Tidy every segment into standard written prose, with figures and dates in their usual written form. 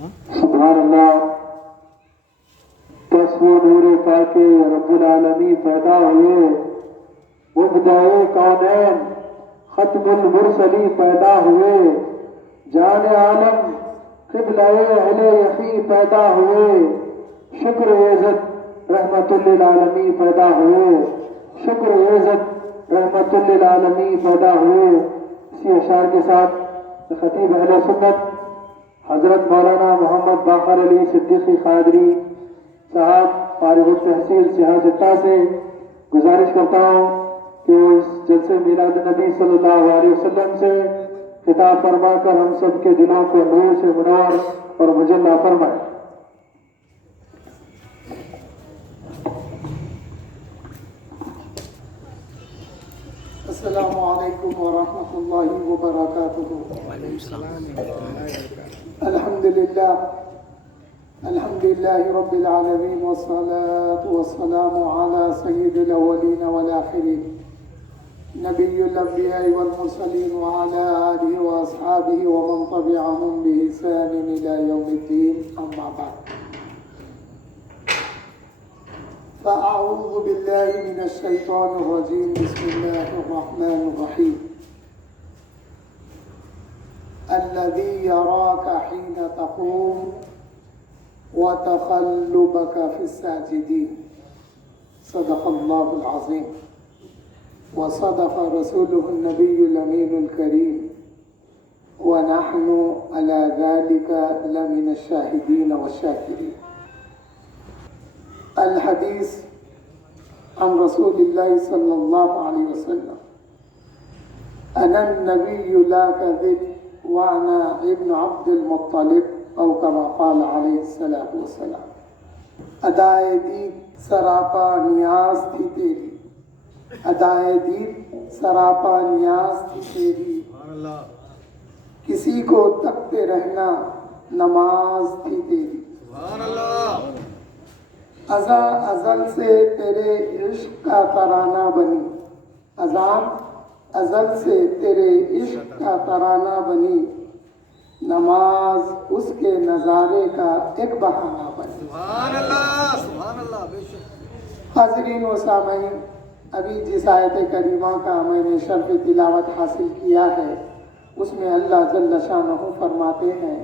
سبحان اللہ، بس وہ نور پاک رب العالمین پیدا ہوئے، مبدئے کونین ختم المرسلی پیدا ہوئے، جان عالم قبلہ اہل یقین پیدا ہوئے، شکر عزت رحمت للعالمین پیدا ہوئے، شکر عزت رحمت للعالمین پیدا ہوئے۔ اسی اشعار کے ساتھ خطیب اہل سنت حضرت مولانا محمد باقر علی صدیقی قادری صاحب فارغ التحصیل سیاستہ سے گزارش کرتا ہوں کہ وہ اس جلسے میلاد نبی صلی اللہ علیہ وسلم سے خطاب فرما کر ہم سب کے دلوں کو نور سے منور اور مجلہ فرمائے۔ السلام علیکم ورحمۃ اللہ وبرکاتہ۔ الحمد للہ رب العالمین والصلاة والسلام علی سید الاولین والآخرین نبی الانبیاء والمرسلین وعلی آلہ واصحابہ ومن تبعہم بإحسان الی یوم الدین، اما بعد فأعوذ باللہ من الشیطان الرجیم، بسم اللہ الرحمن الرحیم۔ الذی یراک حین تقوم وتقلبك في الساجدين، صدق الله العظيم وصدق رسوله النبي الأمين الكريم ونحن على ذلك لمن الشاهدين والشاكرين۔ الحديث عن رسول الله صلى الله عليه وسلم أنا النبي لا كذب وأنا ابن عبد المطلب او کما قال علیہ الصلوۃ والسلام۔ ادائے دید سراپا نیاز تھی تیری، ادائے دید سراپا نیاز تھی تیری، کسی کو تکتے رہنا نماز تھی تیری۔ ازاں ازل سے تیرے عشق کا ترانہ بنی، ازاں ازل سے تیرے عشق کا ترانہ بنی، نماز اس کے نظارے کا ایک بہانہ بنے۔ سبحان اللہ، سبحان اللہ، بے شک۔ حاضرین و سامعین، ابھی جس آیت کریمہ کا میں نے شرف تلاوت حاصل کیا ہے، اس میں اللہ جل شانہ فرماتے ہیں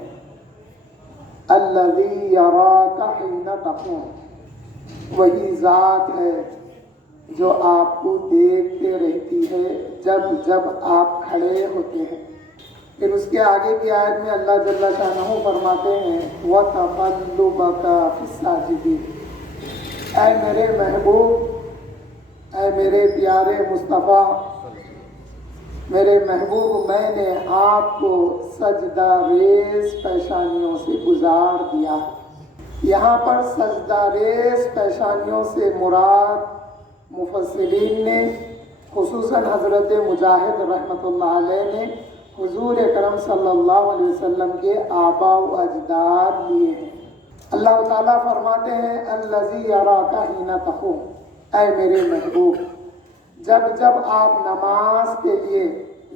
الذی یراک حین تقوم، وہی ذات ہے جو آپ کو دیکھتے رہتی ہے جب جب آپ کھڑے ہوتے ہیں۔ پھر اس کے آگے کی آیت میں اللہ جل شانہ فرماتے ہیں وَتَقَلُّبَكَ فِي السَّاجِدِينَ، اے میرے محبوب، اے میرے پیارے مصطفیٰ، میرے محبوب، میں نے آپ کو سجدہ ریز پیشانیوں سے گزار دیا ہے۔ یہاں پر سجدہ ریز پیشانیوں سے مراد مفسرین نے، خصوصاً حضرت مجاہد رحمۃ اللہ علیہ نے، حضور اکرم صلی اللہ علیہ وسلم کے آباء و اجداد لیے ہیں۔ اللہ تعالیٰ فرماتے ہیں الذی یراک حین تقوم، اے میرے محبوب، جب جب آپ نماز کے لیے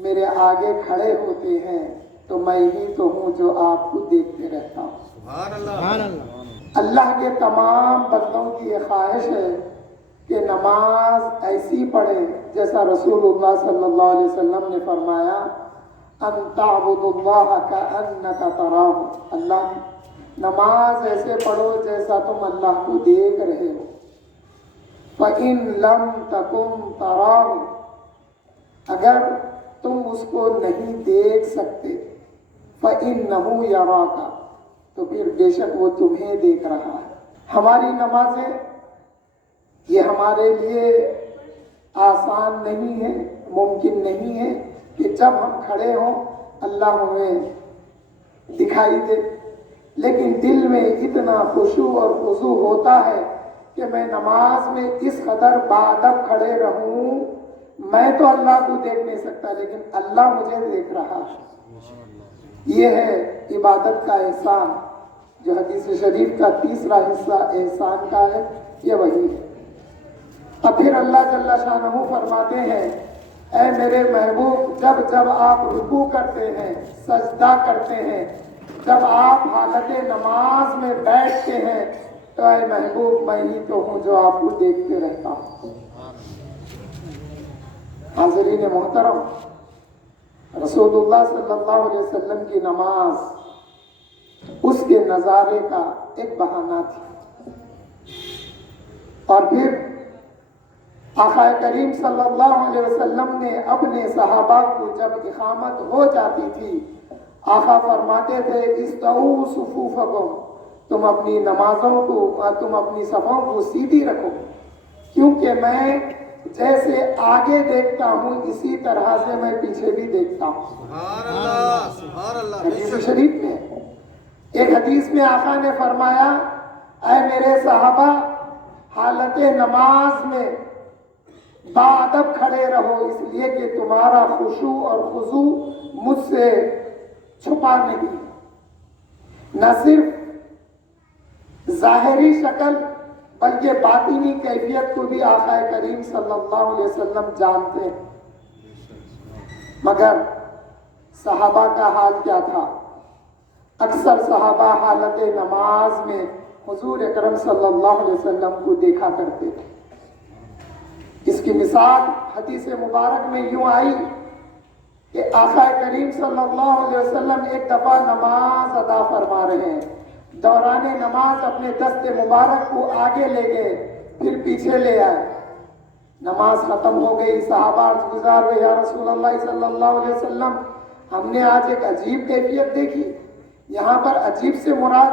میرے آگے کھڑے ہوتے ہیں تو میں ہی تو ہوں جو آپ کو دیکھتے رہتا ہوں۔ سبحان اللہ۔ اللہ کے تمام بندوں کی یہ خواہش ہے کہ نماز ایسی پڑھیں جیسا رسول اللہ صلی اللہ علیہ وسلم نے فرمایا ان تعبد اللہ کأنک تراہ، اللہ نماز ایسے پڑھو جیسا تم اللہ کو دیکھ رہے ہو۔ فَإِن لَمْ تَكُمْ تَرَاهُ، اگر تم اس کو نہیں دیکھ سکتے، فَإِنَّهُ يَرَاكَ، تو پھر بے شک وہ تمہیں دیکھ رہا ہے۔ ہماری نمازیں یہ ہمارے لیے آسان نہیں ہے، ممکن نہیں ہے کہ جب ہم کھڑے ہوں اللہ ہمیں دکھائی دے، لیکن دل میں اتنا خشوع اور خضوع ہوتا ہے کہ میں نماز میں اس قدر باادب کھڑے رہوں، میں تو اللہ کو دیکھ نہیں سکتا لیکن اللہ مجھے دیکھ رہا ہے۔ یہ ہے عبادت کا احسان، جو حدیث شریف کا تیسرا حصہ احسان کا ہے، یہ وہی ہے۔ اب پھر اللہ جل شانہ فرماتے ہیں اے میرے محبوب، جب جب آپ رکوع کرتے ہیں، سجدہ کرتے ہیں، جب آپ حالت نماز میں بیٹھتے ہیں تو اے محبوب میں ہی تو ہوں جو آپ کو دیکھتے رہتا ہوں۔ حاضرین محترم، رسول اللہ صلی اللہ علیہ وسلم کی نماز اس کے نظارے کا ایک بہانہ تھی، اور پھر آقا کریم صلی اللہ علیہ وسلم نے اپنے صحابہ کو جب اقامت ہو جاتی تھی، آقا فرماتے تھے استووا صفوفکم، تم اپنی نمازوں کو، تم اپنی صفوں کو سیدھی رکھو، کیونکہ میں جیسے آگے دیکھتا ہوں اسی طرح سے میں پیچھے بھی دیکھتا ہوں۔ سبحان اللہ، سبحان اللہ، بے حدیث شک۔ شریف میں ایک حدیث میں آقا نے فرمایا اے میرے صحابہ، حالت نماز میں باادب کھڑے رہو، اس لیے کہ تمہارا خشوع اور خضوع مجھ سے چھپا نہیں۔ نہ صرف ظاہری شکل بلکہ باطنی کیفیت کو بھی آقا کریم صلی اللہ علیہ وسلم جانتے ہیں۔ مگر صحابہ کا حال کیا تھا؟ اکثر صحابہ حالت نماز میں حضور اکرم صلی اللہ علیہ وسلم کو دیکھا کرتے تھے۔ اس کی مثال حدیث مبارک میں یوں آئی کہ آقا کریم صلی اللہ علیہ وسلم ایک دفعہ نماز ادا فرما رہے ہیں، دوران نماز اپنے دست مبارک کو آگے لے گئے، پھر پیچھے لے آئے، نماز ختم ہو گئی، صحابہ عرض گزار ہوئے یا رسول اللہ صلی اللہ علیہ وسلم، ہم نے آج ایک عجیب کیفیت دیکھی۔ یہاں پر عجیب سے مراد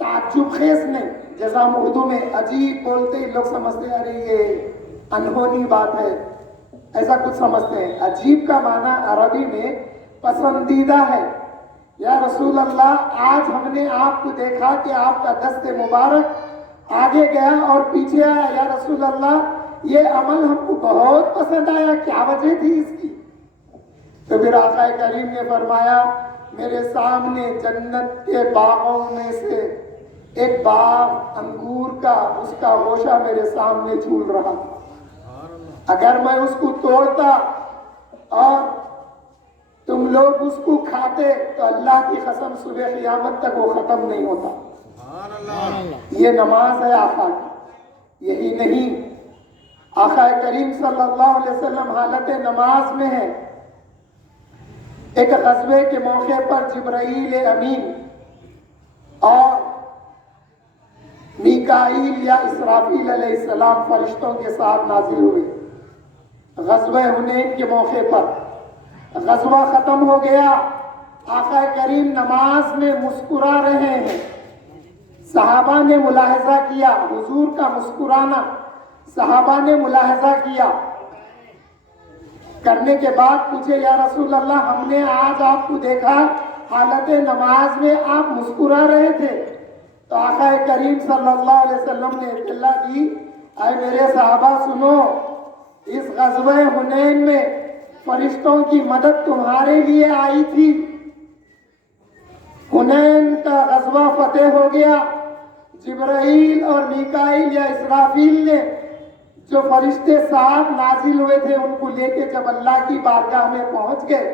تعجب خیز نہیں، جیسا ہم اردو میں عجیب بولتے ہی لوگ سمجھتے ہیں ارے یہ انہونی بات ہے، ایسا کچھ سمجھتے ہیں۔ عجیب کا معنی عربی میں پسندیدہ ہے۔ یا رسول اللہ، آج ہم نے آپ کو دیکھا کہ آپ کا دست مبارک آگے گیا اور پیچھے آیا، یا رسول اللہ یہ عمل ہم کو بہت پسند آیا، کیا وجہ تھی اس کی؟ تو پھر آقا کریم نے فرمایا میرے سامنے جنت کے باغوں میں سے ایک باغ انگور کا، اس کا گوشہ میرے سامنے جھول رہا تھا، اگر میں اس کو توڑتا اور تم لوگ اس کو کھاتے تو اللہ کی قسم صبح قیامت تک وہ ختم نہیں ہوتا۔ سبحان اللہ، یہ نماز ہے آقا کی۔ یہی نہیں، آقا کریم صلی اللہ علیہ وسلم حالت نماز میں ہے۔ ایک غزوے کے موقع پر جبرائیل امین اور میکائیل یا اسرافیل علیہ السلام فرشتوں کے ساتھ نازل ہوئے۔ غزوہ حنین کے موقع پر غزوہ ختم ہو گیا، آقا کریم نماز میں مسکرا رہے ہیں۔ صحابہ نے ملاحظہ کیا، حضور کا مسکرانا صحابہ نے ملاحظہ کیا، کرنے کے بعد پوچھے یا رسول اللہ ہم نے آج آپ کو دیکھا حالت نماز میں آپ مسکرا رہے تھے، تو آقا کریم صلی اللہ علیہ وسلم نے اطلاع دی اے میرے صحابہ سنو، اس غزوہ حنین میں فرشتوں کی مدد تمہارے لیے آئی تھی۔ حنین کا غزوہ فتح ہو گیا، جبرائیل اور میکائیل یا اسرافیل نے جو فرشتے ساتھ نازل ہوئے تھے ان کو لے کے جب اللہ کی بارگاہ میں پہنچ گئے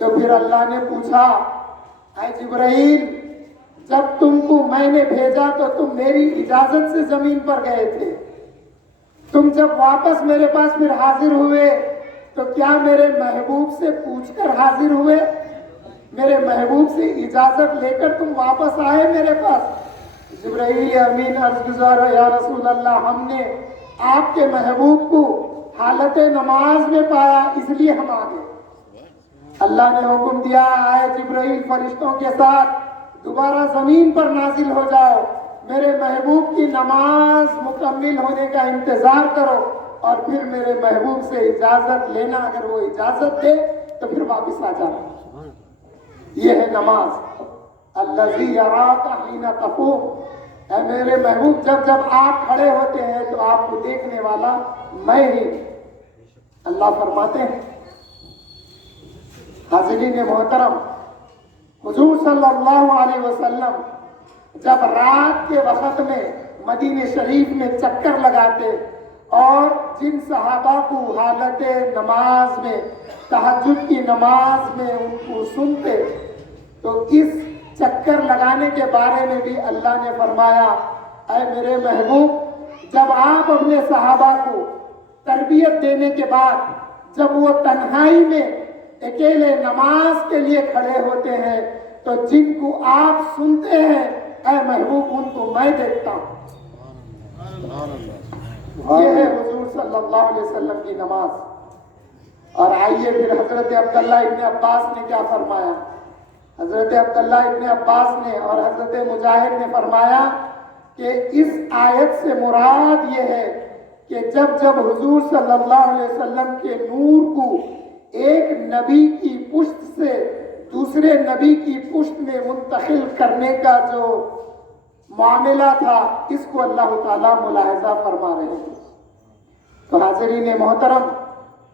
تو پھر اللہ نے پوچھا اے جبرائیل، جب تم کو میں نے بھیجا تو تم میری اجازت سے زمین پر گئے تھے، تم جب واپس میرے پاس پھر حاضر ہوئے تو کیا میرے محبوب سے پوچھ کر حاضر ہوئے؟ میرے محبوب سے اجازت لے کر تم واپس آئے میرے پاس؟ جبرائیل امین عرض گزار ہے یا رسول اللہ ہم نے آپ کے محبوب کو حالت نماز میں پایا اس لیے ہم آ گئے۔ اللہ نے حکم دیا آئے جبرائیل فرشتوں کے ساتھ دوبارہ زمین پر نازل ہو جاؤ، میرے محبوب کی نماز مکمل ہونے کا انتظار کرو اور پھر میرے محبوب سے اجازت لینا، اگر وہ اجازت دے تو پھر واپس آ جانا۔ یہ ہے نماز۔ الذی یراک حین تقوم، اے میرے محبوب جب آپ کھڑے ہوتے ہیں تو آپ کو دیکھنے والا میں ہی۔ اللہ فرماتے ہیں حاضرین محترم، حضور صلی اللہ علیہ وسلم جب رات کے وقت میں مدینہ شریف میں چکر لگاتے اور جن صحابہ کو حالت نماز میں، تہجد کی نماز میں ان کو سنتے تو اس چکر لگانے کے بارے میں بھی اللہ نے فرمایا اے میرے محبوب جب آپ اپنے صحابہ کو تربیت دینے کے بعد جب وہ تنہائی میں اکیلے نماز کے لیے کھڑے ہوتے ہیں تو جن کو آپ سنتے ہیں اے محبوب ان کو میں دیکھتا ہوں. یہ ہے حضور صلی اللہ علیہ وسلم کی نماز. اور آئیے پھر حضرت عبداللہ ابن عباس نے کیا فرمایا. حضرت عبداللہ ابن عباس نے اور حضرت مجاہد نے فرمایا کہ اس آیت سے مراد یہ ہے کہ جب جب حضور صلی اللہ علیہ وسلم کے نور کو ایک نبی کی پشت سے دوسرے نبی کی پشت میں منتقل کرنے کا جو معاملہ تھا اس کو اللہ تعالیٰ ملاحظہ فرما رہے ہیں. تو حاضرین محترم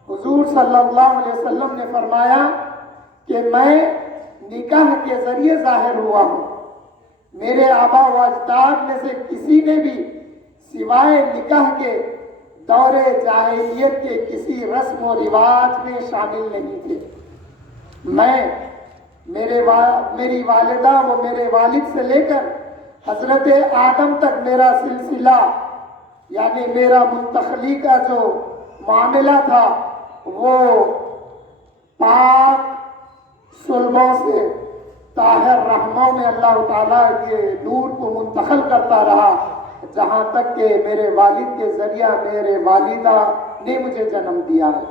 حضور صلی اللہ علیہ وسلم نے فرمایا کہ میں نکاح کے ذریعے ظاہر ہوا ہوں. میرے آبا و اجداد میں سے کسی نے بھی سوائے نکاح کے دور جاہلیت کے کسی رسم و رواج میں شامل نہیں تھے. میری والدہ و میرے والد سے لے کر حضرت آدم تک میرا سلسلہ یعنی میرا منتقلی کا جو معاملہ تھا وہ پاک صلبوں سے طاہر رحموں میں اللہ تعالیٰ کے نور کو منتقل کرتا رہا جہاں تک کہ میرے والد کے ذریعہ میرے والدہ نے مجھے جنم دیا ہے.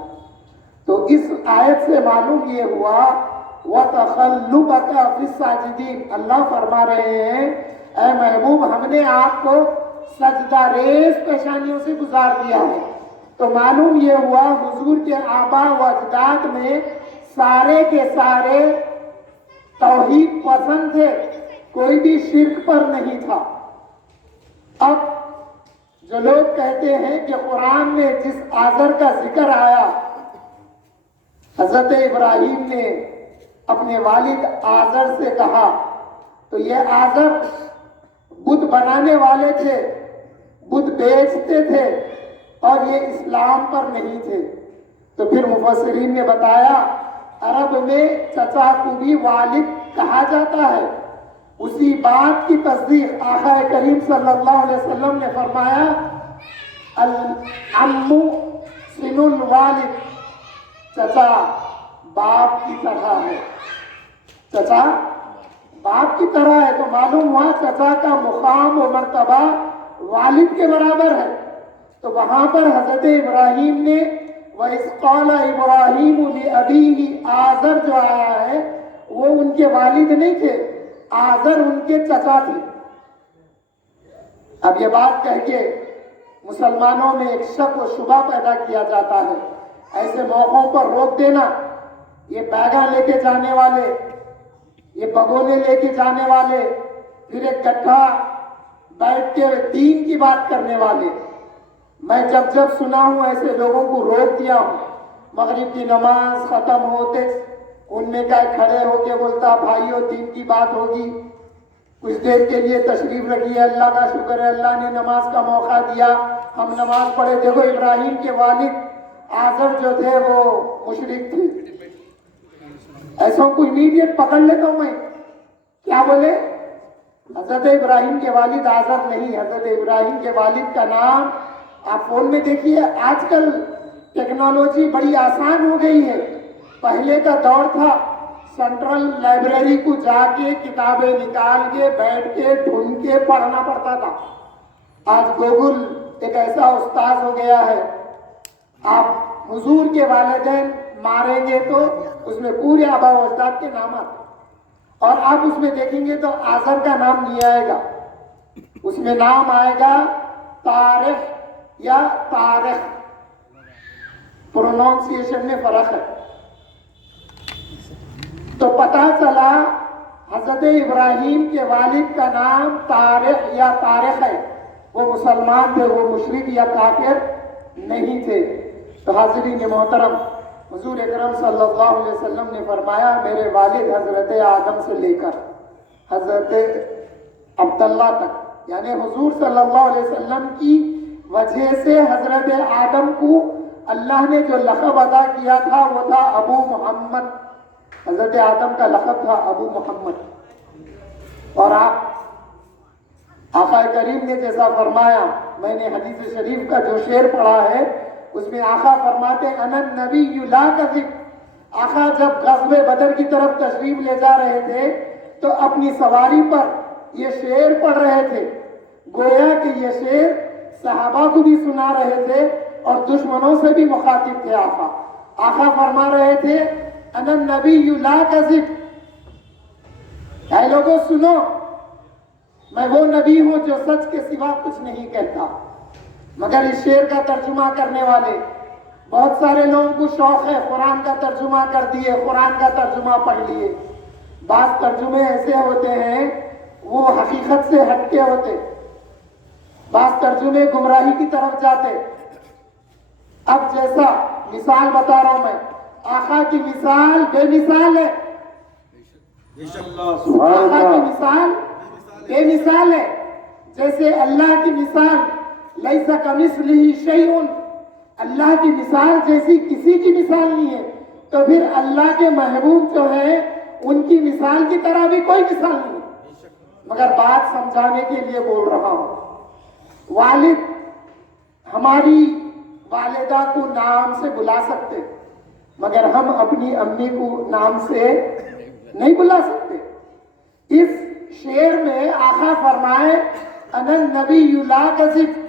تو اس آیت سے معلوم یہ ہوا وَتَخَلُّبَكَ فِي السَّاجِدِينَ اللہ فرما رہے ہیں اے محبوب ہم نے آپ کو سجدہ ریز پیشانیوں سے گزار دیا ہے. تو معلوم یہ ہوا حضور کے آبا و اجداد میں سارے کے سارے توحید پسند تھے, کوئی بھی شرک پر نہیں تھا. اب جو لوگ کہتے ہیں کہ قرآن میں جس آزر کا ذکر آیا حضرت ابراہیم نے اپنے والد آزر سے کہا تو یہ آزر بت بنانے والے تھے, بت بیچتے تھے اور یہ اسلام پر نہیں تھے. تو پھر مفسرین نے بتایا عرب میں چچا کو بھی والد کہا جاتا ہے. اسی بات کی تصدیق آقا کریم صلی اللہ علیہ وسلم نے فرمایا العم سن الوالد چچا باپ کی طرح ہے. چچا باپ کی طرح ہے تو معلوم ہوا چچا کا مقام و مرتبہ والد کے برابر ہے. تو وہاں پر حضرت ابراہیم نے وَإِذْ قَالَ إِبْرَاهِيمُ لِأَبِيهِ آزر جو آیا ہے وہ ان کے والد نہیں تھے, آزر ان کے چچا تھے. اب یہ بات کہہ کے مسلمانوں میں ایک شک و شبہ پیدا کیا جاتا ہے. ایسے موقعوں پر روک دینا, یہ بیگا لے کے جانے والے, یہ بگونے لے کے جانے والے, پھر ایک گٹھا بیٹھ کے دین کی بات کرنے والے. میں جب جب سنا ہوں ایسے لوگوں کو روک دیا ہوں. مغرب کی نماز ختم ہوتے ان میں کا کھڑے ہو کے بولتا بھائیو دین کی بات ہوگی, کچھ دیر کے لیے تشریف رکھیے, اللہ کا شکر ہے اللہ نے نماز کا موقع دیا, ہم نماز پڑھے. دیکھو ابراہیم کے والد آزر جو تھے وہ مشرک تھے. ایسوں کو امیڈیٹ پکڑ لیتا ہوں میں. کیا بولے حضرت ابراہیم کے والد آزر نہیں, حضرت ابراہیم کے والد کا نام آپ فون میں دیکھیے. آج کل ٹیکنالوجی بڑی آسان ہو گئی ہے. پہلے کا دور تھا سینٹرل لائبریری کو جا کے کتابیں نکال کے بیٹھ کے ڈھونڈ کے پڑھنا پڑتا تھا. آج گوگل ایک ایسا استاذ ہو گیا ہے, آپ حضور کے والدین ماریں گے تو اس میں پورے آبا و اجداد کے نام آتے, اور آپ اس میں دیکھیں گے تو آزر کا نام نہیں آئے گا, اس میں نام آئے گا طارق یا طارق. پروننسیشن میں فرق ہے. تو پتا چلا حضرت ابراہیم کے والد کا نام طارق یا طارق ہے. وہ مسلمان تھے, وہ مشرک یا کافر نہیں تھے. تو حاضرین محترم حضور اکرم صلی اللہ علیہ وسلم نے فرمایا میرے والد حضرت آدم سے لے کر حضرت عبداللہ تک یعنی حضور صلی اللہ علیہ وسلم کی وجہ سے حضرت آدم کو اللہ نے جو لقب ادا کیا تھا وہ تھا ابو محمد. حضرت آدم کا لقب تھا ابو محمد، اور آقا کریم نے جیسا فرمایا، میں نے حدیث شریف کا جو شعر پڑھا ہے اس میں آقا فرماتے ہیں انا النبی لا کذب۔ آقا جب غزوہ بدر کی طرف تشریف لے جا رہے تھے تو اپنی سواری پر یہ شعر پڑھ رہے تھے، گویا کہ یہ شعر صحابہ کو بھی سنا رہے تھے اور دشمنوں سے بھی مخاطب تھے۔ آقا فرما رہے تھے انا النبی لا کذب، اے لوگوں سنو، میں وہ نبی ہوں جو سچ کے سوا کچھ نہیں کہتا۔ مگر اس شعر کا ترجمہ کرنے والے بہت سارے لوگوں کو شوق ہے، قرآن کا ترجمہ کر دیے، قرآن کا ترجمہ پڑھ لیے۔ بعض ترجمے ایسے ہوتے ہیں وہ حقیقت سے ہٹ کے ہوتے، بعض ترجمے گمراہی کی طرف جاتے۔ اب جیسا مثال بتا رہا ہوں میں، آقا کی مثال بے مثال ہے، آقا کی مثال بے مثال ہے، جیسے اللہ کی مثال لیس کمثلہ شیء، اللہ کی مثال جیسی کسی کی مثال نہیں ہے، تو پھر اللہ کے محبوب جو ہیں ان کی مثال کی طرح بھی کوئی مثال نہیں ہے۔ مگر بات سمجھانے کے لیے بول رہا ہوں، والد ہماری والدہ کو نام سے بلا سکتے، مگر ہم اپنی امی کو نام سے نہیں بلا سکتے۔ اس شعر میں آقا فرمائے انا النبی لا کذب،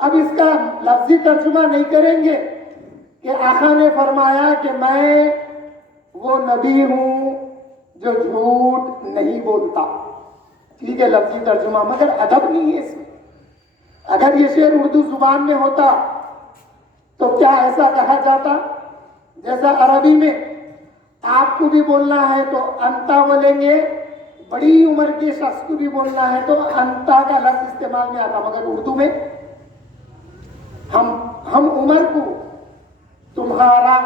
اب اس کا لفظی ترجمہ نہیں کریں گے کہ آقا نے فرمایا کہ میں وہ نبی ہوں جو جھوٹ نہیں بولتا، ٹھیک ہے لفظی ترجمہ، مگر ادب نہیں ہے اس میں۔ اگر یہ شعر اردو زبان میں ہوتا تو کیا ایسا کہا جاتا؟ جیسا عربی میں آپ کو بھی بولنا ہے تو انتا بولیں گے، بڑی عمر کے شخص کو بھی بولنا ہے تو انتا کا لفظ استعمال میں آتا، مگر اردو میں ہم عمر کو تمہارا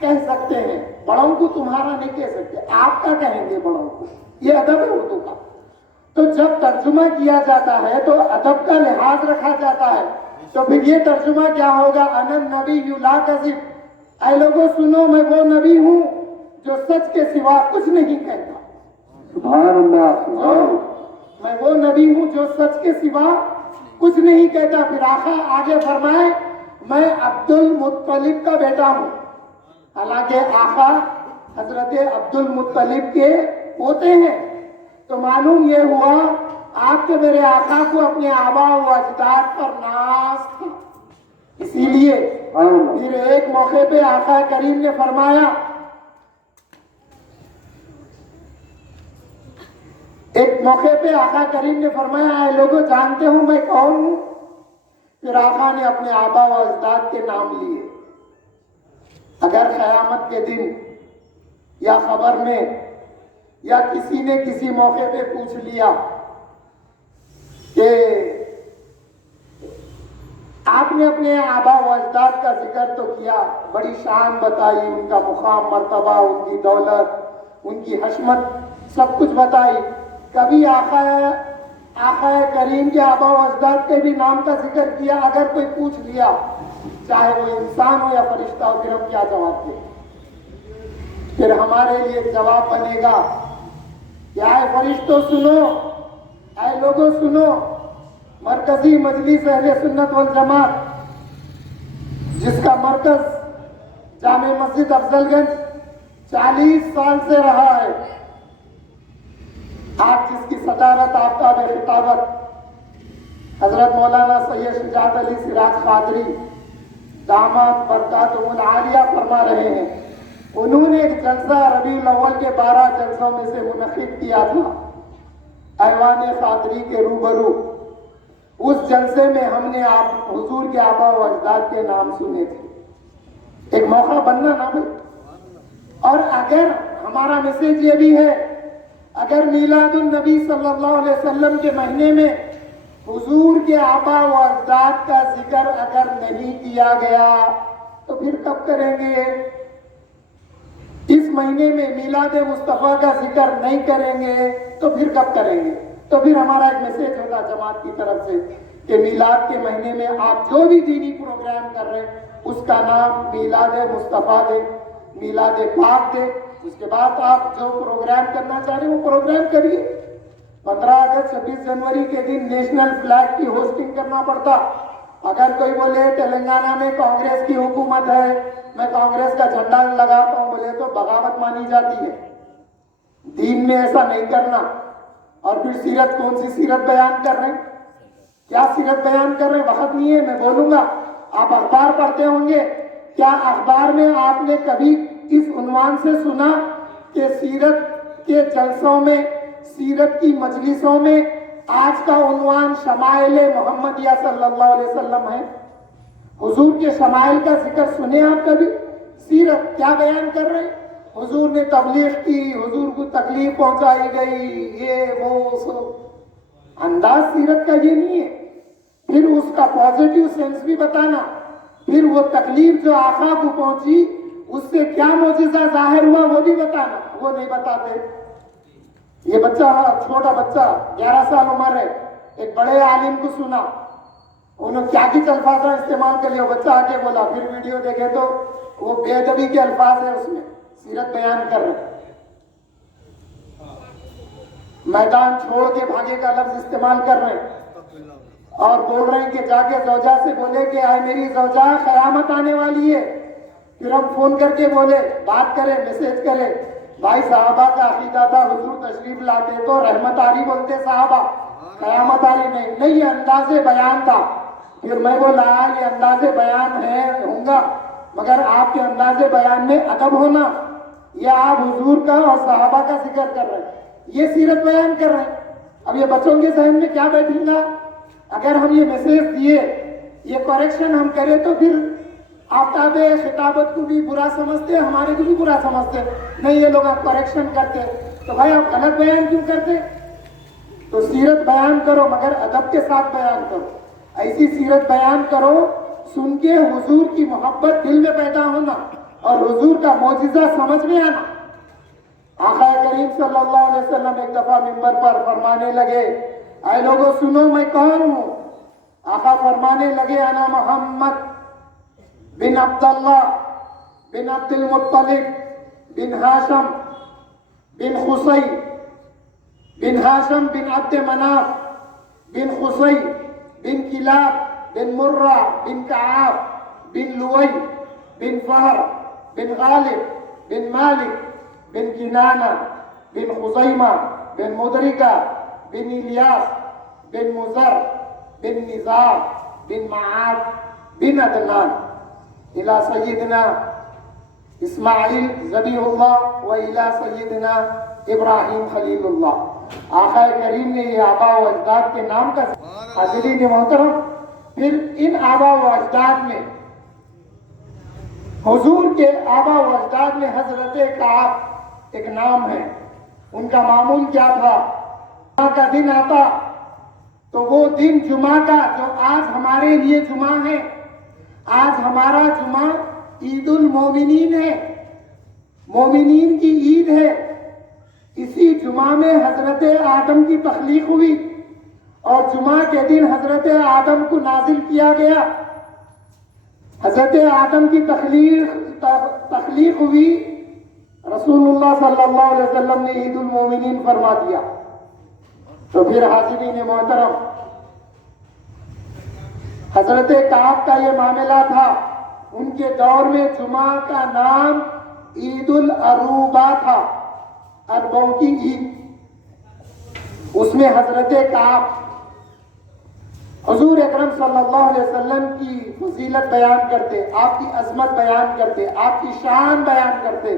کہہ سکتے ہیں، بڑوں کو تمہارا نہیں کہہ سکتے، آپ کا کہیں گے بڑوں کو، یہ ادب ہے اردو کا۔ تو جب ترجمہ کیا جاتا ہے تو ادب کا لحاظ رکھا جاتا ہے، تو پھر یہ ترجمہ کیا ہوگا؟ انا النبی لا کذب، اے لوگوں سنو، میں وہ نبی ہوں جو سچ کے سوا کچھ نہیں کہتا۔ سبحان اللہ، میں وہ نبی ہوں جو سچ کے سوا کچھ نہیں کہتا۔ پھر آقا آگے فرمائے میں عبد المطلب کا بیٹا ہوں، حالانکہ آقا حضرت عبد المطلب کے پوتے ہیں، تو معلوم یہ ہوا آپ کے میرے آقا کو اپنے آبا و اجداد پر ناز تھا۔ اسی لیے پھر ایک موقع پہ آقا کریم نے فرمایا، ایک موقع پہ آقا کریم نے فرمایا اے لوگوں جانتے ہوں میں کون ہوں؟ پھر آقا نے اپنے آبا و اجداد کے نام لیے۔ اگر قیامت کے دن یا خبر میں یا کسی نے کسی موقع پہ پوچھ لیا کہ آپ نے اپنے آبا و اجداد کا ذکر تو کیا، بڑی شان بتائی، ان کا مقام مرتبہ، ان کی دولت، ان کی حشمت، سب کچھ بتائی، کبھی آقا کریم کے آبا و اجداد کے بھی نام کا ذکر کیا؟ اگر کوئی پوچھ لیا چاہے وہ انسان ہو یا فرشتہ ہو، پھر ہم کیا جواب دیں؟ پھر ہمارے لیے جواب بنے گا کہ اے فرشتوں سنو، اے لوگوں سنو، مرکزی مجلس اہل سنت والجماعت جس کا مرکز جامع مسجد افضل گنج 40 سال سے رہا ہے، آج جس کی صدارت آفتاب خطابت حضرت مولانا سید شجاعت علی سراج قادری داماد برکاتہم العالیہ فرما رہے ہیں، انہوں نے ایک جلسہ ربیع الاول کے 12 جلسوں میں سے منعقد کیا تھا ایوان قادری کے روبرو۔ اس جلسے میں ہم نے حضور کے آبا و اجداد کے نام سنے تھے، ایک موقع بننا نہ بھائی۔ اور اگر ہمارا میسج یہ بھی ہے، اگر میلاد النبی صلی اللہ علیہ وسلم کے مہینے میں حضور کے آبا و اجداد کا ذکر اگر نہیں کیا گیا تو پھر کب کریں گے؟ اس مہینے میں میلاد مصطفیٰ کا ذکر نہیں کریں گے تو پھر کب کریں گے؟ تو پھر ہمارا ایک میسج ہوتا جماعت کی طرف سے کہ میلاد کے مہینے میں آپ جو بھی دینی پروگرام کر رہے ہیں اس کا نام میلاد مصطفیٰ دے، میلاد پاک دے، اس کے بعد آپ جو پروگرام کرنا چاہ رہے ہیں وہ پروگرام کریے. 15 اگست 26 جنوری کے دن نیشنل فلیگ کی ہوسٹنگ کرنا پڑتا. اگر کوئی بولے تلنگانہ میں کانگریس کی حکومت ہے, میں کانگریس کا جھنڈا لگاتا ہوں, بولے تو بغاوت مانی جاتی ہے. دین میں ایسا نہیں کرنا. اور پھر سیرت, کون سی سیرت بیان کر رہے ہیں؟ کیا سیرت بیان کر رہے ہیں؟ وقت نہیں ہے, میں بولوں گا. آپ اخبار پڑھتے ہوں گے, کیا اخبار میں آپ نے کبھی اس عنوان سے سنا کہ سیرت کے جلسوں میں, سیرت کی مجلسوں میں آج کا عنوان شمائل محمدیہ صلی اللہ علیہ وسلم ہے؟ حضور کے شمائل کا ذکر سنے آپ کبھی؟ سیرت کیا بیان کر رہے ہیں؟ حضور نے تبلیغ کی, حضور کو تکلیف پہنچائی گئی, یہ وہ سو. انداز سیرت کا یہ نہیں ہے. پھر اس کا پازیٹیو سینس بھی بتانا. پھر وہ تکلیف جو آقا کو پہنچی اس سے کیا معجزہ ظاہر ہوا وہ بھی بتانا. وہ نہیں بتاتے. یہ بچہ, چھوٹا بچہ 11 سال عمر ہے, ایک بڑے عالم کو سنا, انہوں کیا کچھ الفاظ استعمال کر لیا. بچہ آ کے بولا, پھر ویڈیو دیکھے تو وہ بے ادبی کے الفاظ ہیں اس میں, سیرت بیان کر رہے ہیں. میدان چھوڑ کے بھاگے کا لفظ استعمال کر رہے ہیں اور بول رہے ہیں کہ جا کے زوجہ سے بولے کہ آئے میری زوجہ قیامت آنے والی ہے. پھر ہم فون کر کے بولے, بات کرے, میسج کرے. بھائی صحابہ کا عقیدہ تھا حضور تشریف لاتے تو رحمت آری بولتے صحابہ, قیامت آری نہیں. یہ انداز بیان تھا. پھر میں بولا یہ انداز بیان ہے, ہوں گا, مگر آپ کے انداز بیان میں ادب ہونا. یہ آپ حضور کا اور صحابہ کا ذکر کر رہے ہیں, یہ سیرت بیان کر رہے ہیں. اب یہ بچوں کے ذہن میں کیا بیٹھیں گا؟ اگر ہم یہ میسیج دیے, یہ کریکشن ہم کریں تو پھر آفتاب خطابت کو بھی برا سمجھتے, ہمارے کو بھی برا سمجھتے. نہیں, یہ لوگ آپ کریکشن کرتے تو بھائی آپ غلط بیان کیوں کرتے؟ تو سیرت بیان کرو مگر ادب کے ساتھ بیان کرو. ایسی سیرت بیان کرو سن کے حضور کی محبت دل میں پیدا ہونا اور حضور کا معجزہ سمجھ میں آنا. آقا کریم صلی اللہ علیہ وسلم ایک دفعہ منبر پر فرمانے لگے, اے لوگوں سنو میں کون ہوں. آقا فرمانے لگے, انا محمد بن عبداللہ بن عبد المطلب بن ہاشم بن قصی بن ہاشم بن عبد مناف بن قصی بن کلاب بن مرہ بن کعاب بن لوئی بن فہر بن غالب بن مالک بن کنانہ بن خزیمہ بن مدرکہ بن الیاس بن مزر بن نزار بن معاذ بن عدنان الى سیدنا اسماعیل ذبیح اللہ و الى سیدنا ابراہیم خلیل اللہ. آقا کریم نے یہ آبا و اجداد کے نام کا حاضرین محترم. پھر ان آبا و اجداد میں, حضور کے آبا و اجداد میں حضرت کعب ایک نام ہے. ان کا معمول کیا تھا؟ جمعہ کا دن آتا تو وہ دن جمعہ کا جو آج ہمارے لیے جمعہ ہے, آج ہمارا جمعہ عید المومنین ہے, مومنین کی عید ہے. اسی جمعہ میں حضرت آدم کی تخلیق ہوئی اور جمعہ کے دن حضرت آدم کو نازل کیا گیا. حضرت آدم کی تخلیق ہوئی, رسول اللہ صلی اللہ علیہ وسلم نے عید المومنین فرما دیا. تو پھر حاضرین محترم, حضرت کعب کا یہ معاملہ تھا. ان کے دور میں جمعہ کا نام عید العروبہ تھا, عربوں کی عید. اس میں حضرت کعب حضور اکرم صلی اللہ علیہ وسلم کی فضیلت بیان کرتے, آپ کی عظمت بیان کرتے, آپ کی شان بیان کرتے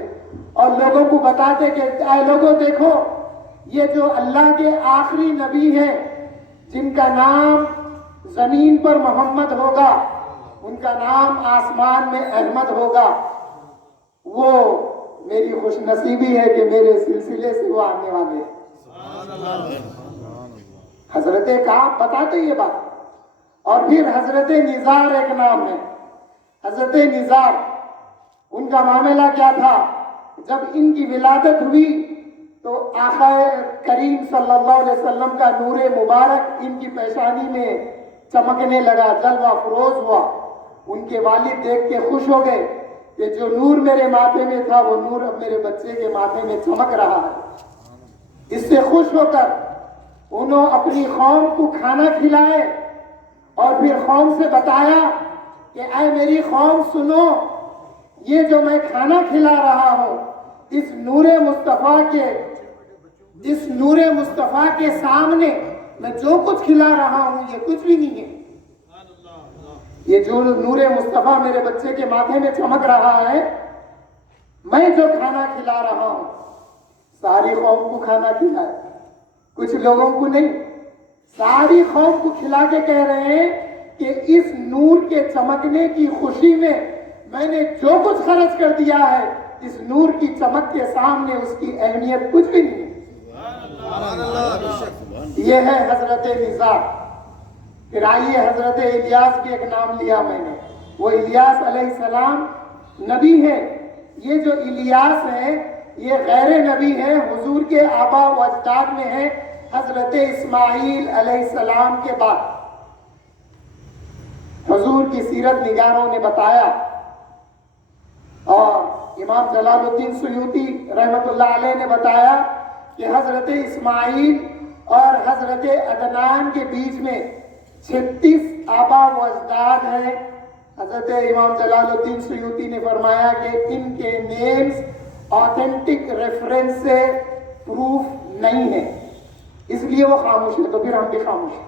اور لوگوں کو بتاتے کہ اے لوگوں دیکھو یہ جو اللہ کے آخری نبی ہیں جن کا نام زمین پر محمد ہوگا, ان کا نام آسمان میں احمد ہوگا, وہ میری خوش نصیبی ہے کہ میرے سلسلے سے وہ آنے والے ہیں. حضرت کعب بتاتے یہ بات. اور پھر حضرت نزار ایک نام ہے. حضرت نزار, ان کا معاملہ کیا تھا؟ جب ان کی ولادت ہوئی تو آقا کریم صلی اللہ علیہ وسلم کا نور مبارک ان کی پیشانی میں چمکنے لگا, جلوہ فروز ہوا. ان کے والد دیکھ کے خوش ہو گئے کہ جو نور میرے ماتھے میں تھا وہ نور اب میرے بچے کے ماتھے میں چمک رہا ہے۔ اس سے خوش ہو کر انہوں اپنی قوم کو کھانا کھلائے اور پھر قوم سے بتایا کہ اے میری قوم سنو، یہ جو میں کھانا کھلا رہا ہوں اس نور مصطفیٰ کے سامنے میں جو کچھ کھلا رہا ہوں یہ کچھ بھی نہیں ہے۔ یہ جو نور مصطفیٰ میرے بچے کے ماتھے میں چمک رہا ہے، میں جو کھانا کھلا رہا ہوں ساری قوم کو کھانا کھلائے، کچھ لوگوں کو نہیں، ساری قوم کو کھلا کے کہہ رہے ہیں کہ اس نور کے چمکنے کی خوشی میں نے جو کچھ خرچ کر دیا ہے اس نور کی چمک کے سامنے اس کی اہمیت کچھ بھی نہیں ہے۔ یہ ہے حضرت نزار۔ پھر آئیے حضرت الیاس کی ایک نام لیا میں نے، وہ الیاس علیہ السلام نبی ہے۔ یہ جو الیاس ہے یہ غیر نبی ہے، حضور کے آبا و اجداد میں ہے حضرت اسماعیل علیہ السلام کے بعد۔ حضور کی سیرت نگاروں نے بتایا اور امام جلال الدین سیوطی رحمت اللہ علیہ نے بتایا کہ حضرت اسماعیل اور حضرت عدنان کے بیچ میں 36 آبا و اجداد ہیں۔ حضرت امام جلال الدین سیوطی نے فرمایا کہ ان کے نیمز آتھینٹک ریفرنس سے پروف نہیں ہے، اس لیے وہ خاموش ہے، تو پھر ہم بھی خاموش ہیں۔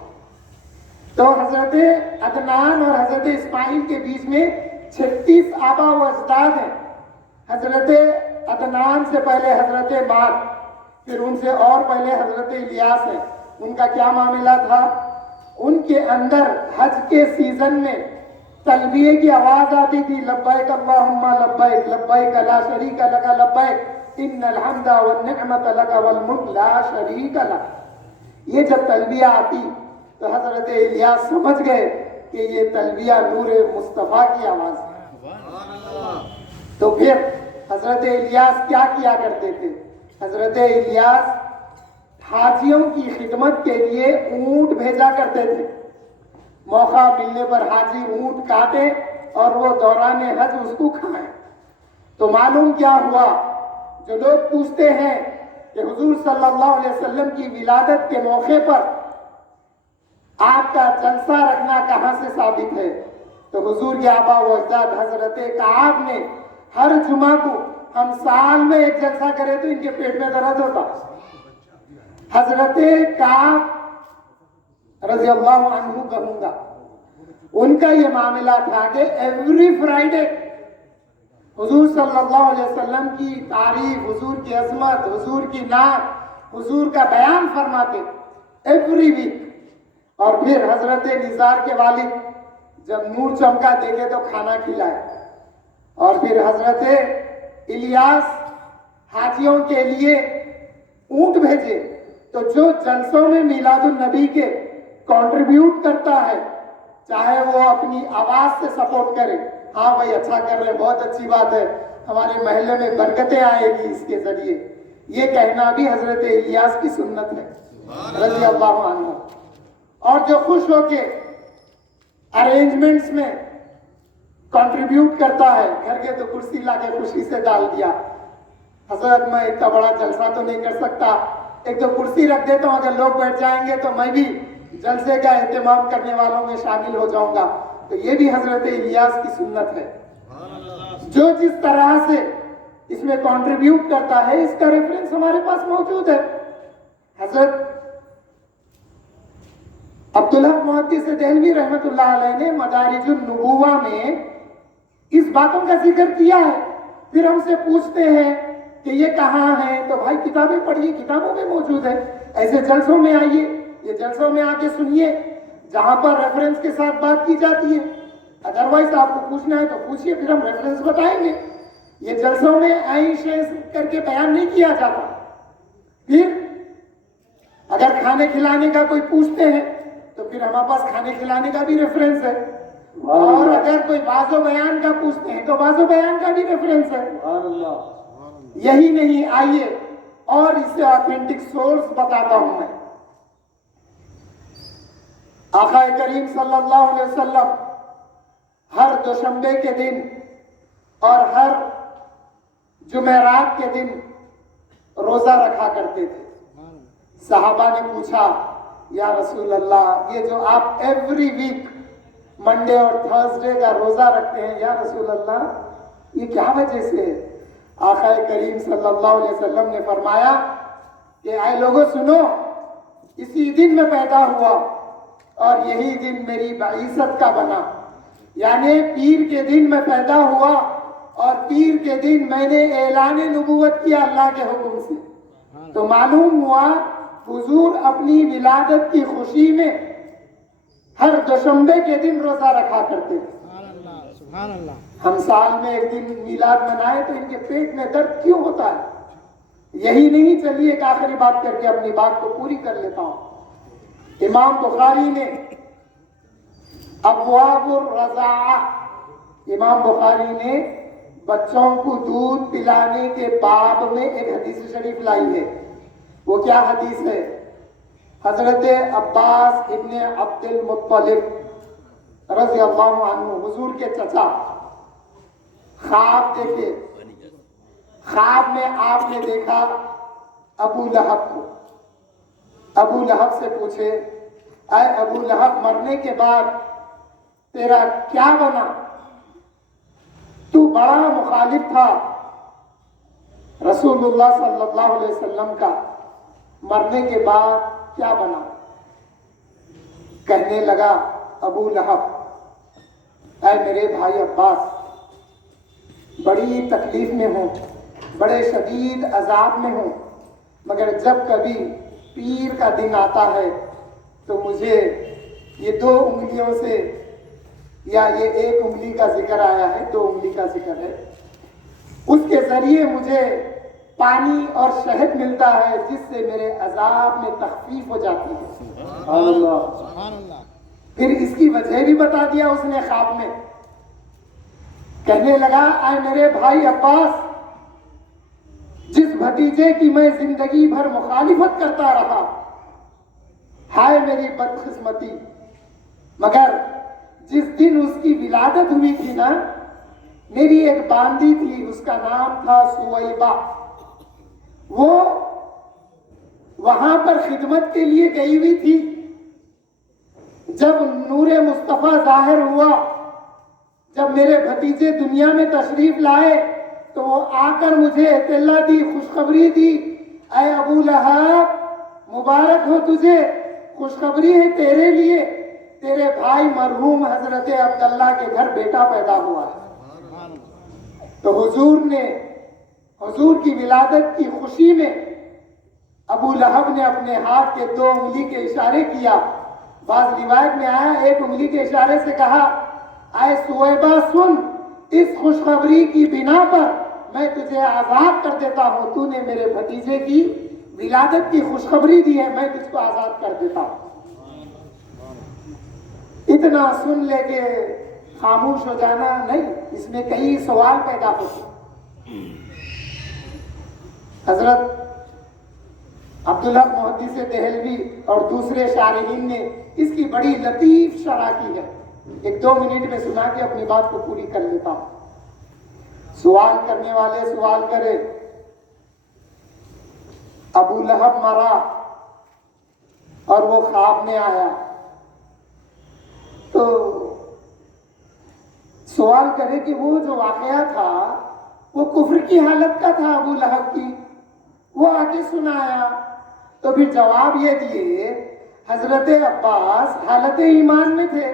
تو حضرت عدنان اور حضرت اسماعیل کے بیچ میں 36 آبا و اجداد ہیں۔ حضرت عدنان سے پہلے حضرت ماد، پھر ان سے اور پہلے حضرت الیاس ہے۔ ان کا کیا معاملہ تھا؟ ان کے اندر حج کے سیزن میں تلبیہ کی آواز آتی تھی، لبیک اللہم لبیک، لبیک لا شریک لک لبیک، ان الحمد والنعمت لک والملک لا شریک لک۔ یہ جب تلبیہ آتی تو حضرت الیاس سمجھ گئے کہ یہ تلبیہ نور مصطفیٰ کی آواز ہے۔ تو پھر حضرت الیاس کیا کیا کرتے تھے؟ حضرت الیاس حاجیوں کی خدمت کے لیے اونٹ بھیجا کرتے تھے۔ موقع ملنے پر حاجی اونٹ کاٹے اور وہ دوران حج اس کو کھائیں۔ تو معلوم کیا ہوا، جو لوگ پوچھتے ہیں کہ حضور صلی اللہ علیہ وسلم کی ولادت کے موقع پر آپ کا جلسہ رکھنا کہاں سے ثابت ہے؟ تو حضور کے آبا و اجداد حضرت کعب نے ہر جمعہ کو، ہم سال میں ایک جلسہ کرے تو ان کے پیٹ میں درد ہوتا، حضرت کعب رضی اللہ عنہ کہوں گا، ان کا یہ معاملہ تھا کہ ایوری فرائیڈے حضور صلی اللہ علیہ وسلم کی تعریف، حضور کی عظمت، حضور کی نعت، حضور کا بیان فرماتے ایوری ویک۔ اور پھر حضرت نزار کے والد جب نور چمکا دیکھے تو کھانا کھلائے، اور پھر حضرت الیاس حاجیوں کے لیے اونٹ بھیجے۔ تو جو جلسوں میں میلاد النبی کے کنٹریبیوٹ کرتا ہے، چاہے وہ اپنی آواز سے سپورٹ کرے، ہاں بھائی اچھا کر رہے ہیں، بہت اچھی بات ہے، ہمارے محلے میں برکتیں آئے گی اس کے ذریعے، یہ کہنا بھی حضرت الیاس کی سنت ہے رضی اللہ عنہ۔ اور جو خوش ہو کے ارینجمنٹس میں کنٹریبیوٹ کرتا ہے، گھر کے تو کرسی لا کے خوشی سے ڈال دیا، حضرت میں اتنا بڑا جلسہ تو نہیں کر سکتا، ایک تو کرسی رکھ دیتا ہوں، اگر لوگ بیٹھ جائیں گے تو میں بھی جلسے کا اہتمام کرنے والوں میں شامل ہو جاؤں گا۔ تو یہ بھی حضرت الیاس کی سنت ہے۔ جو جس طرح سے اس میں کنٹریبیوٹ کرتا ہے اس کا ریفرنس ہمارے پاس موجود ہے۔ حضرت عبداللہ محدث دہلوی رحمت اللہ علیہ نے مدارج النبوہ میں اس باتوں کا ذکر کیا ہے۔ پھر ہم سے پوچھتے ہیں کہ یہ کہاں ہے، تو بھائی کتابیں پڑھیے، کتابوں میں موجود ہے۔ ایسے جلسوں میں آئیے، یہ جلسوں میں آ کے سنیے جہاں پر ریفرنس کے ساتھ بات کی جاتی ہے۔ ادروائز آپ کو پوچھنا ہے تو پوچھیے، پھر ہم ریفرنس بتائیں گے۔ یہ جلسوں میں شیز کر کے بیان نہیں کیا جاتا۔ پھر اگر کھانے کھلانے کا کوئی پوچھتے ہیں تو پھر ہمارے پاس کھانے کھلانے کا بھی ریفرنس ہے، اور اگر کوئی واضح بیان کا پوچھتے ہیں تو واضح بیان کا بھی ریفرنس ہے۔ یہی نہیں، آئیے اور اس سے آتھینٹک سورس بتاتا ہوں میں۔ آقا کریم صلی اللہ علیہ وسلم ہر دوشنبے کے دن اور ہر جمعرات کے دن روزہ رکھا کرتے تھے۔ صحابہ نے پوچھا یا رسول اللہ یہ جو آپ ایوری ویک منڈے اور تھرسڈے کا روزہ رکھتے ہیں یا رسول اللہ یہ کیا وجہ سے ہے؟ آقا کریم صلی اللہ علیہ وسلم نے فرمایا کہ اے لوگوں سنو، اسی دن میں پیدا ہوا اور یہی دن میری بعثت کا بنا، یعنی پیر کے دن میں پیدا ہوا اور پیر کے دن میں نے اعلان نبوت کیا اللہ کے حکم سے۔ تو معلوم ہوا حضور اپنی ولادت کی خوشی میں ہر دوشنبے کے دن روزہ رکھا کرتے تھے۔ سبحان اللہ۔ ہم سال میں ایک دن میلاد منائے تو ان کے پیٹ میں درد کیوں ہوتا ہے؟ یہی نہیں، چلیے ایک آخری بات کر کے اپنی بات کو پوری کر لیتا ہوں۔ امام بخاری نے ابواب الرضاعہ، امام بخاری نے بچوں کو دودھ پلانے کے باب میں ایک حدیث شریف لائی ہے۔ وہ کیا حدیث ہے؟ حضرت عباس ابن عبد المطلب رضی اللہ عنہ، حضور کے چچا، خواب دیکھے، خواب میں آپ نے دیکھا ابو لہب کو۔ ابو لہب سے پوچھے اے ابو لہب مرنے کے بعد تیرا کیا بنا؟ تو بڑا مخالف تھا رسول اللہ صلی اللہ علیہ وسلم کا، مرنے کے بعد کیا بنا؟ کہنے لگا ابو لہب اے میرے بھائی عباس، بڑی تکلیف میں ہوں، بڑے شدید عذاب میں ہوں، مگر جب کبھی پیر کا دن آتا ہے تو مجھے یہ 2 انگلیوں سے، یا یہ 1 انگلی کا ذکر آیا ہے، 2 انگلی کا ذکر ہے، اس کے ذریعے مجھے پانی اور شہد ملتا ہے جس سے میرے عذاب میں تخفیف ہو جاتی ہے۔ سبحان اللہ۔ سبحان اللہ۔ پھر اس کی وجہ بھی بتا دیا اس نے خواب میں۔ کہنے لگا اے میرے بھائی عباس، جس بھتیجے کی میں زندگی بھر مخالفت کرتا رہا، ہائے میری بدقسمتی، مگر جس دن اس کی ولادت ہوئی تھی نا، میری ایک باندی تھی، اس کا نام تھا سویبہ، وہ وہاں پر خدمت کے لیے گئی ہوئی تھی۔ جب نور مصطفیٰ ظاہر ہوا، جب میرے بھتیجے دنیا میں تشریف لائے تو وہ آ کر مجھے اطلاع دی، خوشخبری دی، اے ابو لہب مبارک ہو تجھے، خوشخبری ہے تیرے لیے، تیرے بھائی مرحوم حضرت عبداللہ کے گھر بیٹا پیدا ہوا ہے۔ تو حضور کی ولادت کی خوشی میں ابو لہب نے اپنے ہاتھ کے 2 انگلی کے اشارے کیا۔ بعض روایت میں آیا 1 انگلی کے اشارے سے کہا اے سویبہ سن، اس خوشخبری کی بنا پر میں تجھے آزاد کر دیتا ہوں، تو نے میرے بھتیجے کی ولادت کی خوشخبری دی ہے، میں تجھ کو آزاد کر دیتا ہوں۔ اتنا سن لے کے خاموش ہو جانا نہیں، اس میں کئی سوال پیدا ہوتے۔ حضرت عبداللہ محدث دہلوی اور دوسرے شارحین نے اس کی بڑی لطیف شرح کی ہے، 1-2 منٹ میں سنا کے اپنی بات کو پوری کر لیتا ہوں۔ سوال کرنے والے سوال کرے، ابو لہب مرا اور وہ خواب میں آیا، تو سوال کرے کہ وہ جو واقعہ تھا وہ کفر کی حالت کا تھا ابو لہب کی، وہ آگے سنایا، تو پھر جواب یہ دیے حضرت عباس حالت ایمان میں تھے،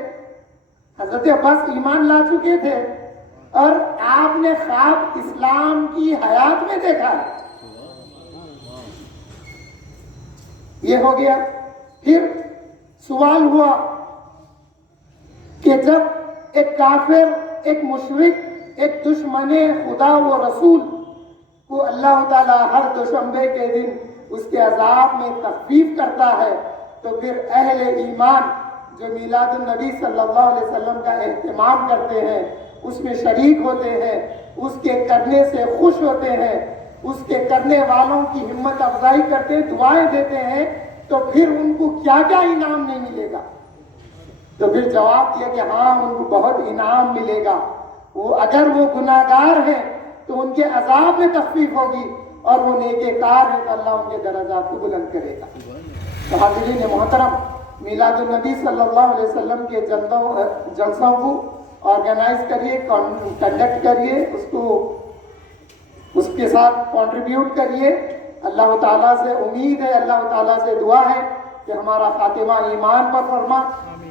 حضرت عباس ایمان لا چکے تھے اور آپ نے خواب اسلام کی حیات میں دیکھا۔ یہ ہو گیا۔ پھر سوال ہوا کہ جب ایک کافر، ایک مشرک، ایک دشمن خدا و رسول کو اللہ تعالیٰ ہر دوشنبے کے دن اس کے عذاب میں تخفیف کرتا ہے، تو پھر اہل ایمان جو میلاد النبی صلی اللہ علیہ وسلم کا اہتمام کرتے ہیں، اس میں شریک ہوتے ہیں، اس کے کرنے سے خوش ہوتے ہیں، اس کے کرنے والوں کی ہمت افزائی کرتے ہیں، دعائیں دیتے ہیں، تو پھر ان کو کیا کیا انعام نہیں ملے گا؟ تو پھر جواب دیا کہ ہاں ان کو بہت انعام ملے گا۔ وہ اگر وہ گناہگار ہیں تو ان کے عذاب میں تخفیف ہوگی، اور وہ نیکار ہیں تو اللہ ان کے درجات کو بلند کرے گا۔ تو حاضرین محترم، میلاد النبی صلی اللہ علیہ وسلم کے جلسوں کو آرگنائز کریے، کنڈکٹ کریے، اس کے ساتھ کنٹریبیوٹ کریے۔ اللہ تعالیٰ سے امید ہے، اللہ تعالیٰ سے دعا ہے کہ ہمارا خاتمہ ایمان پر فرما،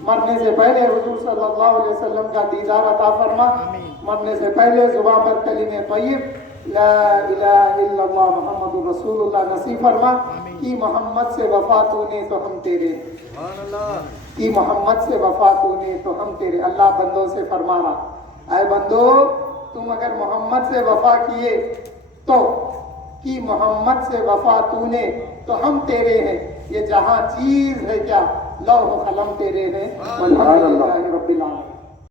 مرنے سے پہلے حضور صلی اللہ علیہ وسلم کا دیدار عطا فرما، مرنے سے پہلے زبان پر کلمہ طیب لا الہ الا اللہ محمد رسول اللہ نصیب فرما۔ کی محمد سے وفا تو نے تو ہم تیرے، کی محمد سے وفا تو نے تو ہم تیرے۔ اللہ بندوں سے فرما رہا، اے بندو تم اگر محمد سے وفا کیے تو کی محمد سے وفا تو نے تو ہم تیرے ہیں۔ یہ جہاں چیز ہے کیا، لوح و قلم تیرے ہیں، والحمد للہ رب العالمین۔